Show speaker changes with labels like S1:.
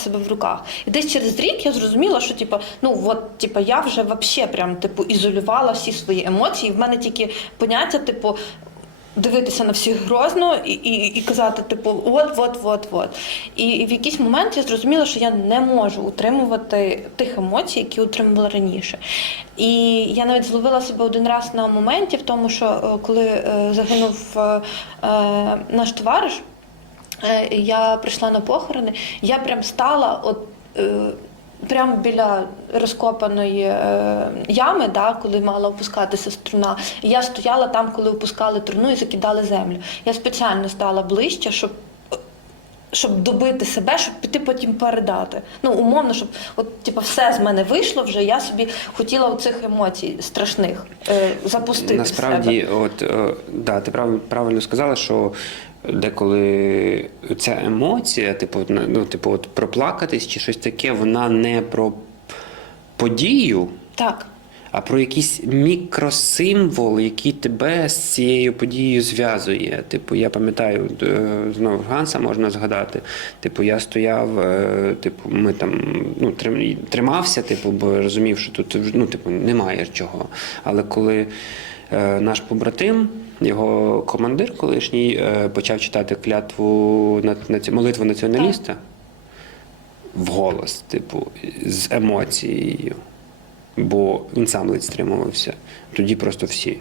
S1: себе в руках. І десь через рік я зрозуміла, що типу, ну от, типу, я вже вообще прям типу ізолювала всі свої емоції. В мене тільки поняття, типу. Дивитися на всіх грозно і, і, і казати, типу, от, от, от, от. І, і в якийсь момент я зрозуміла, що я не можу утримувати тих емоцій, які утримувала раніше. І я навіть зловила себе один раз на моменті, в тому, що е, коли е, загинув е, е, наш товариш, Я прийшла на похорони, я прям стала от. е, Прямо біля розкопаної е, ями, да, коли мала опускатися струна. Я стояла там, коли опускали труну і закидали землю. Я спеціально стала ближче, щоб, щоб добити себе, щоб піти потім передати. Ну, умовно, щоб от, типу, все з мене вийшло вже. Я собі хотіла оцих емоцій страшних е, запустити.
S2: Насправді,
S1: себе.
S2: от е, да, ти прав- правильно сказала, що деколи ця емоція, типу, от, ну, типу, от проплакатись чи щось таке, вона не про подію,
S1: Так.
S2: А про якийсь мікросимвол, який тебе з цією подією зв'язує. Типу, я пам'ятаю, е, знову Ганса можна згадати. Типу, я стояв, е, типу, ми там ну, тримався, типу, бо розумів, що тут ну, типу, немає чого. Але коли е, наш побратим, його командир колишній, почав читати клятву молитву націоналіста вголос, типу, з емоцією бо він сам ледь стримувався. Тоді просто всі.